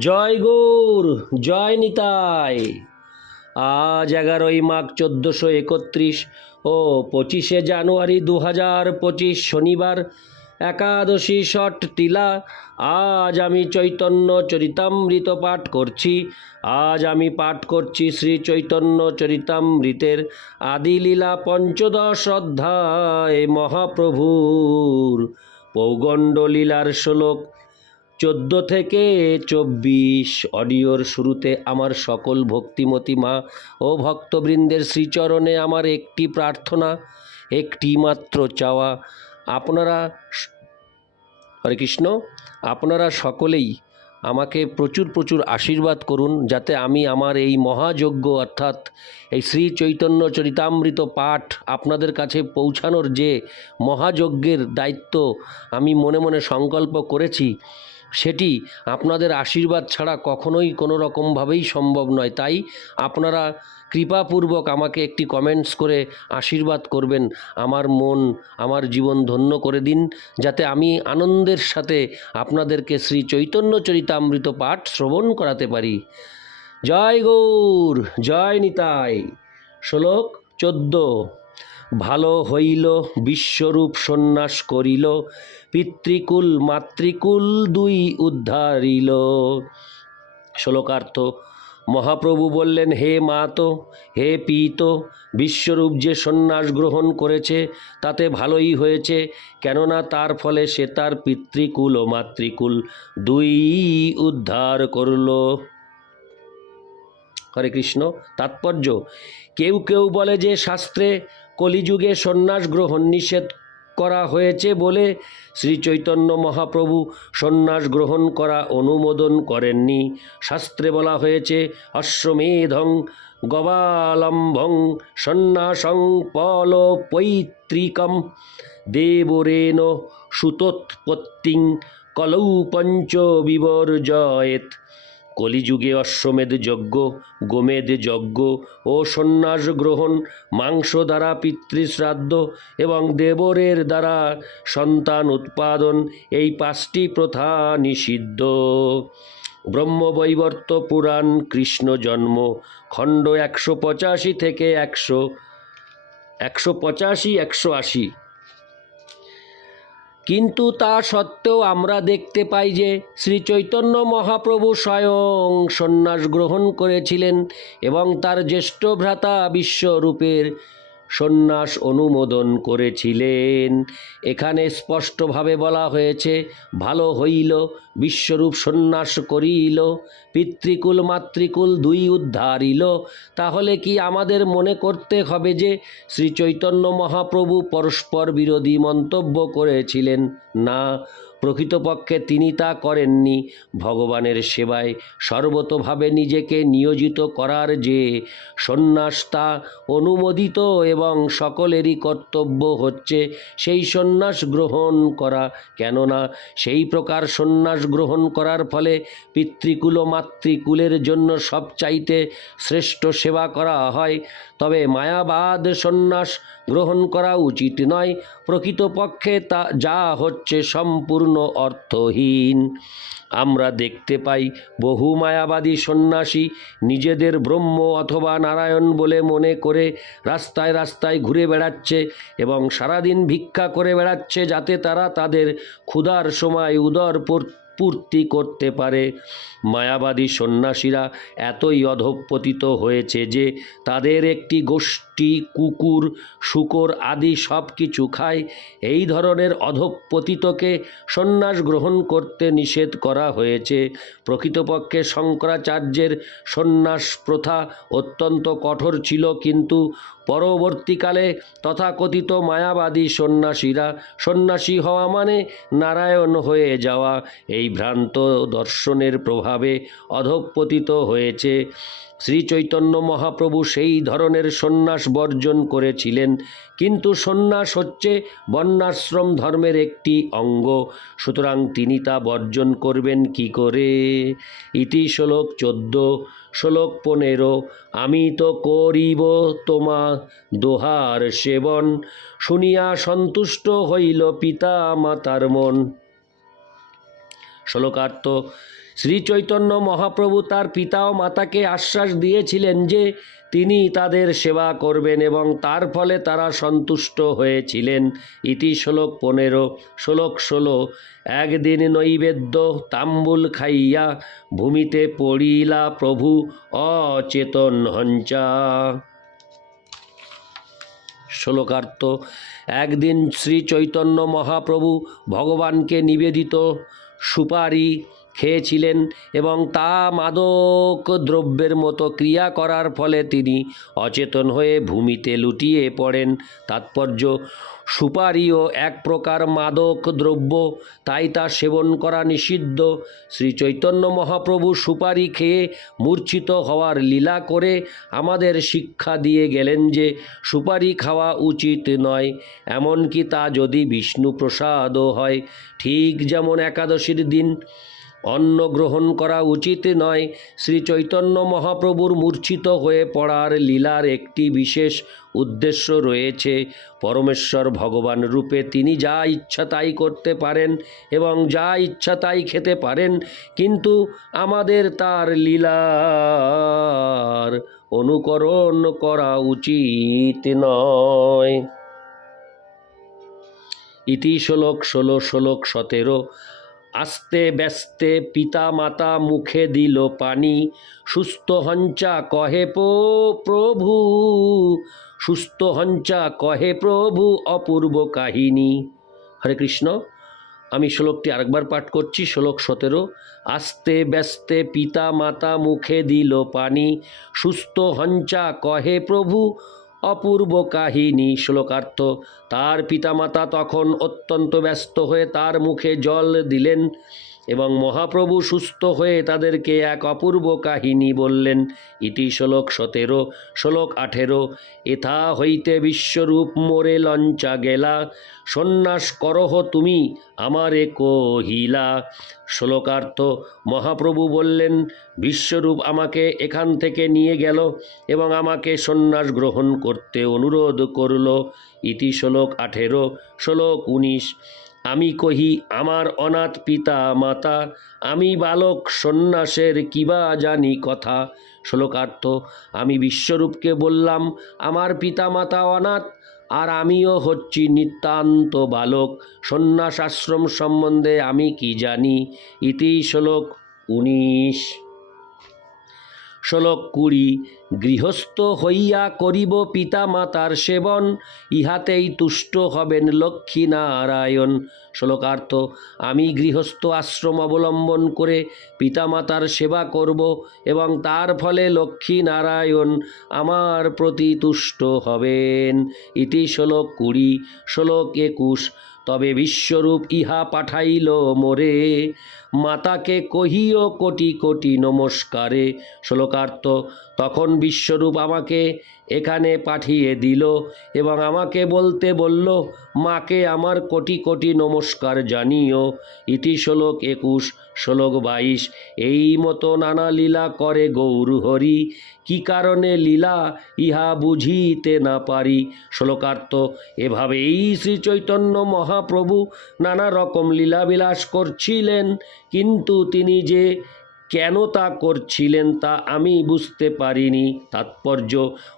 জয় গৌর, জয় নিতাই। আজ এগারোই মাঘ চোদ্দোশো একত্রিশ ও পঁচিশে জানুয়ারি দু হাজার পঁচিশ শনিবার একাদশী ষট তিলা। আজ আমি চৈতন্য চরিতামৃত পাঠ করছি। আজ আমি পাঠ করছি শ্রী চৈতন্য চরিতামৃতের আদিলীলা পঞ্চদশ অধ্যায় মহাপ্রভুর। পৌগণ্ডলীলার শ্লোক চোদ্দ থেকে চব্বিশ অডিওর শুরুতে আমার সকল ভক্তিমতী মা ও ভক্তবৃন্দের শ্রীচরণে আমার একটি প্রার্থনা, একটি মাত্র চাওয়া। আপনারা হরে কৃষ্ণ, আপনারা সকলেই আমাকে প্রচুর প্রচুর আশীর্বাদ করুন যাতে আমি আমার এই মহাযজ্ঞ অর্থাৎ এই শ্রী চৈতন্য চরিতামৃত পাঠ আপনাদের কাছে পৌঁছানোর যে মহাযজ্ঞের দায়িত্ব আমি মনে মনে সংকল্প করেছি সেটি আপনাদের আশীর্বাদ ছাড়া কখনোই কোনো রকমভাবেই সম্ভব নয়। তাই আপনারা কৃপাপূর্বক আমাকে একটি কমেন্টস করে আশীর্বাদ করবেন। আমার মন, আমার জীবন ধন্য করে দিন, যাতে আমি আনন্দের সাথে আপনাদেরকে শ্রী চৈতন্য চরিতামৃত পাঠ শ্রবণ করাতে পারি। জয় গৌর, জয় নিতাই। শ্লোক চোদ্দ। ভালো হইল, বিশ্বরূপ সন্ন্যাস করিল, পিতৃকুল, মাতৃকুল দুই উদ্ধারিল। শ্লোকার্থ, মহাপ্রভু বললেন, হে মাতো, হে পিত, বিশ্বরূপ যে সন্ন্যাস গ্রহণ করেছে, তাতে ভালোই হয়েছে, কেননা তার ফলে সে তার পিতৃকুল ও মাতৃকুল দুই উদ্ধার করল। হরে কৃষ্ণ, তাৎপর্য, কেউ কেউ বলে যে, শাস্ত্রে কলিযুগে সন্ন্যাস গ্রহণ নিষেধ করা হয়েছে বলে শ্রী চৈতন্য মহাপ্রভু সন্ন্যাস গ্রহণ করা অনুমোদন করেননি। শাস্ত্রে বলা হয়েছে, অশ্বমেধং গবালম্ভং সন্ন্যাসং পল পৈতৃকম দেবরেণ সুতোৎপত্তিং কলৌ পঞ্চ বিবর্জয়েত। কলিযুগে অশ্বমেধ যজ্ঞ, গোমেধ যজ্ঞ ও সন্ন্যাস গ্রহণ, মাংস দ্বারা পিতৃশ্রাদ্ধ এবং দেবরের দ্বারা সন্তান উৎপাদন, এই পাঁচটি প্রথা নিষিদ্ধ। ব্রহ্মবৈবর্ত পুরাণ, কৃষ্ণ জন্ম, খণ্ড একশো পঁচাশি থেকে একশো একশো পঁচাশি, একশো আশি। কিন্তু তা সত্ত্বেও আমরা দেখতে পাই যে শ্রী চৈতন্য মহাপ্রভু স্বয়ং সন্ন্যাস গ্রহণ করেছিলেন এবং তার জ্যেষ্ঠ ভ্রাতা বিশ্বরূপের সন্ন্যাস অনুমোদন করেছিলেন। এখানে স্পষ্টভাবে বলা হয়েছে, ভালো হইল, বিশ্বরূপ সন্ন্যাস করিল, পিতৃকুল, মাতৃকুল দুই উদ্ধারিল। তাহলে কি আমাদের মনে করতে হবে যে, শ্রী চৈতন্য মহাপ্রভু পরস্পর বিরোধী মন্তব্য করেছিলেন? না। প্রকৃতপক্ষে তিনি তা করেননি। ভগবানের সেবায় সর্বতোভাবে নিজেকে নিয়োজিত করার যে সন্ন্যাস তা অনুমোদিত এবং সকলেরই কর্তব্য হচ্ছে সেই সন্ন্যাস গ্রহণ করা। কেননা সেই প্রকার সন্ন্যাস গ্রহণ করার ফলে পিতৃকুল মাতৃকুলের জন্য সবচাইতে শ্রেষ্ঠ সেবা করা হয়। তবে মায়াবাদ সন্ন্যাস গ্রহণ করা উচিত নয়। প্রকৃতপক্ষে তা, যা হচ্ছে সম্পূর্ণ অর্থহীন। আমরা দেখতে পাই বহু মায়াবাদী সন্ন্যাসী নিজেদের ব্রহ্ম অথবা নারায়ণ বলে মনে করে রাস্তায় রাস্তায় ঘুরে বেড়াচ্ছে এবং সারাদিন ভিক্ষা করে বেড়াচ্ছে যাতে তারা তাদের ক্ষুধার সময় উদর পূর্তি করতে পারে। মায়াবাদী সন্ন্যাসীরা এতই অধঃপতিত হয়েছে যে তাদের একটি গোষ্ঠী, কুকুর, শুকর আদি সব কিছু খায়। এই ধরনের অধঃপতিতকে সন্ন্যাস গ্রহণ করতে নিষেধ করা হয়েছে। প্রকৃতপক্ষে শঙ্করাচার্যের সন্ন্যাস প্রথা অত্যন্ত কঠোর ছিল, কিন্তু পরবর্তীকালে তথাকথিত মায়াবাদী সন্ন্যাসীরা সন্ন্যাসী হওয়া মানে নারায়ণ হয়ে যাওয়া। এই ভ্রান্ত দর্শনের প্রভাবে অধঃপতিত হয়েছে। শ্রী চৈতন্য মহাপ্রভু সেই ধরনের সন্ন্যাস বর্জন করেছিলেন। কিন্তু সন্ন্যাস হচ্ছে বন্যাশ্রম ধর্মের একটি অঙ্গ। সুতরাং তিনি তা বর্জন করবেন কি করে? ইতি শ্লোক চোদ্দ। শ্লোক পনেরো, আমি তো করিব তোমা দোহার সেবন। শুনিয়া সন্তুষ্ট হইল পিতা মাতার মন। শ্লোকার্থ শ্রী চৈতন্য মহাপ্রভু তার পিতা ও মাতাকে আশ্বাস দিয়েছিলেন যে তিনি তাদের সেবা করবেন এবং তার ফলে তারা সন্তুষ্ট হয়েছিলেন। ইতি শ্লোক পনেরো। শ্লোক ষোলো। একদিন নৈবেদ্য তাম্বুল খাইয়া ভূমিতে পড়িলা প্রভু, অচেতন হঞ্চা। শ্লোকার্থ, একদিন শ্রী চৈতন্য মহাপ্রভু ভগবানকে নিবেদিত সুপারি খেয়েছিলেন এবং তা মাদক দ্রব্যের মতো ক্রিয়া করার ফলে তিনি অচেতন হয়ে ভূমিতে লুটিয়ে পড়েন। তাৎপর্য সুপারিও এক প্রকার মাদক দ্রব্য, তাই তা সেবন করা নিষিদ্ধ। শ্রী চৈতন্য মহাপ্রভু সুপারি খেয়ে মূর্ছিত হওয়ার লীলা করে আমাদের শিক্ষা দিয়ে গেলেন যে সুপারি খাওয়া উচিত নয়, এমনকি তা যদি বিষ্ণু প্রসাদও হয়। ঠিক যেমন একাদশীর দিন অন্ন গ্রহণ করা উচিত নয়। শ্রী চৈতন্য মহাপ্রভুর মূর্ছিত হয়ে পড়ার লীলার একটি বিশেষ উদ্দেশ্য রয়েছে। পরমেশ্বর ভগবান রূপে তিনি যা ইচ্ছা তাই করতে পারেন এবং যা ইচ্ছা তাই খেতে পারেন, কিন্তু আমাদের তার লীলার অনুকরণ করা উচিত নয়। ইতি শ্লোক ষোলো, শ্লোক সতেরো আস্তে ব্যস্তে পিতা মাতা মুখে দিল পানি। সুস্থ হঞ্চা কহে প্রভু। সুস্থ হঞ্চা কহে, প্রভু, অপূর্ব কাহিনী। হরে কৃষ্ণ। আমি শ্লোকটি আরেকবার পাঠ করছি, শ্লোক সতেরো। আস্তে ব্যস্তে পিতা মাতা মুখে দিল পানি। সুস্থ হঞ্চা কহে, প্রভু অপূর্ব কাহিনী শ্লোকার্থ। তার পিতামাতা তখন অত্যন্ত ব্যস্ত হয়ে তার মুখে জল দিলেন। এবং মহাপ্রভু সুস্থ হয়ে তাদেরকে এক অপূর্ব কাহিনী বললেন। ইতি শ্লোক সতেরো, শ্লোক আঠেরো, এথা হইতে বিশ্বরূপ মোরে লঞ্চা গেলা, সন্ন্যাস করহ তুমি আমারে কহিলা। শ্লোকার্থ মহাপ্রভু বললেন, বিশ্বরূপ আমাকে এখান থেকে নিয়ে গেল এবং আমাকে সন্ন্যাস গ্রহণ করতে অনুরোধ করল। ইতি শ্লোক আঠেরো, শ্লোক উনিশ আমি কহি, আমার অনাথ পিতা মাতা, আমি বালক সন্ন্যাসের কিবা জানি কথা? শ্লোকার্থ, আমি বিশ্বরূপকে বললাম, আমার পিতা মাতা অনাথ, আর আমিও হচ্ছি নিতান্ত বালক। সন্ন্যাস আশ্রম সম্বন্ধে আমি কি জানি? ইতি শ্লোক উনিশ। শ্লোক কুড়ি গৃহস্থ হইয়া করিব পিতা মাতার সেবন, ইহাতেই তুষ্ট হবেন লক্ষ্মী নারায়ণ শ্লোকার্থ আমি গৃহস্থ আশ্রম অবলম্বন করে পিতামাতার সেবা করব এবং তার ফলে লক্ষ্মী নারায়ণ আমার প্রতি তুষ্ট হবেন। ইতি শ্লোক কুড়ি শ্লোক একুশ তবে বিশ্বরূপ ইহা পাঠাইল মোরে। মাতাকে কহিও কোটি কোটি নমস্কারে। শ্লোকার্থ, তখন বিশ্বরূপ আমাকে এখানে পাঠিয়ে দিল এবং আমাকে বলতে বলল, মাকে আমার কোটি কোটি নমস্কার জানিও। ইতিশ্লোক একুশ। শ্লোক বাইশ, এই মতো নানা লীলা করে গৌর হরি। কি কারণে লীলা ইহা বুঝিতে না পারি? শ্লোকার্থ, এভাবেই শ্রী চৈতন্য মহাপ্রভু নানা রকম লীলাবিলাস করছিলেন। কিন্তু তিনি যে কেন তা করছিলেন তা আমি বুঝতে পারিনি। তাৎপর্য,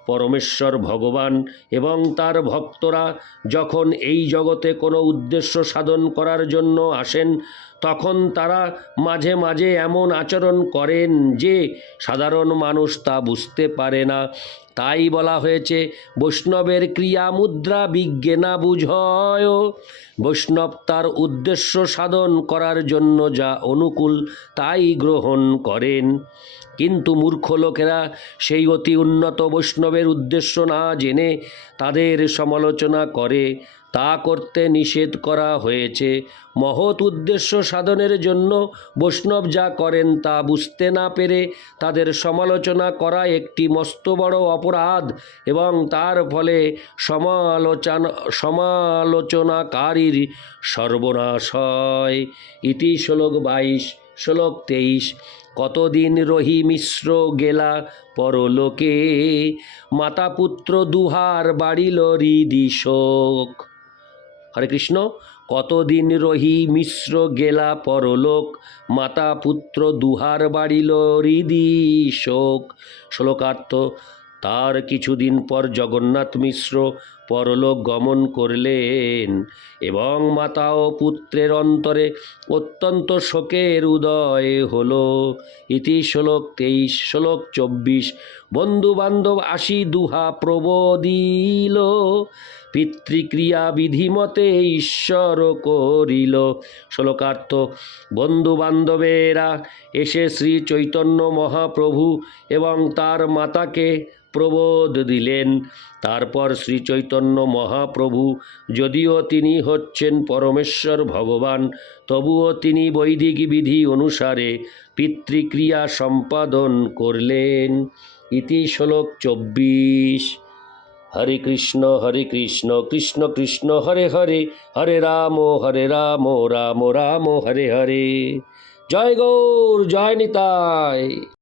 পরমেশ্বর ভগবান এবং তার ভক্তরা যখন এই জগতে কোনো উদ্দেশ্য সাধন করার জন্য আসেন তখন তারা মাঝে মাঝে এমন আচরণ করেন যে সাধারণ মানুষ তা বুঝতে পারে না। তাই বলা হয়েছে, বৈষ্ণবের ক্রিয়া মুদ্রা বিজ্ঞে না বুঝয়। বৈষ্ণব তার উদ্দেশ্য সাধন করার জন্য যা অনুকূল, তাই গ্রহণ করেন। কিন্তু মূর্খ লোকেরা সেই অতি উন্নত বৈষ্ণবের উদ্দেশ্য না জেনে তাদের সমালোচনা করে। তা করতে নিষেধ করা হয়েছে। মহৎ উদ্দেশ্য সাধনের জন্য বৈষ্ণব যা করেন তা বুঝতে না পেরে তাদের সমালোচনা করা একটি মস্ত বড় অপরাধ এবং তার ফলে সমালোচনা, সমালোচনাকারীর সর্বনাশ হয়। ইতি শ্লোক বাইশ। শ্লোক তেইশ, কতদিন রহি মিশ্র গেলা পরলোকে মাতা পুত্র দুহার বাড়িল হৃদি শোক। হরে কৃষ্ণ, কতদিন রহি মিশ্র গেলা পরলোক মাতা পুত্র দুহার বাড়িল হৃদি শোক? শ্লোকার্থ তার কিছুদিন পর জগন্নাথ মিশ্র পরলোক গমন করলেন এবং মাতা ও পুত্রের অন্তরে অত্যন্ত শোকের উদয় হল। ইতি শ্লোক তেইশ, শ্লোক চব্বিশ। বন্ধু বান্ধব আসি দুহা প্রবোদিল, পিতৃক্রিয়া বিধিমতে ঈশ্বর করিল। শ্লোকার্থ বন্ধু বান্ধবেরা এসে শ্রী চৈতন্য মহাপ্রভু এবং তার মাতাকে প্রবোধ দিলেন। তারপর শ্রী চৈতন্য মহাপ্রভু, যদিও তিনি হচ্ছেন পরমেশ্বর ভগবান, তবুও তিনি বৈদিক বিধি অনুসারে পিতৃক্রিয়া সম্পাদন করলেন। ইতি শ্লোক চব্বিশ। হরে কৃষ্ণ হরে কৃষ্ণ কৃষ্ণ কৃষ্ণ, হরে হরে হরে রাম হরে রাম রাম রাম, হরে হরে। জয় গৌর, জয় নিতাই।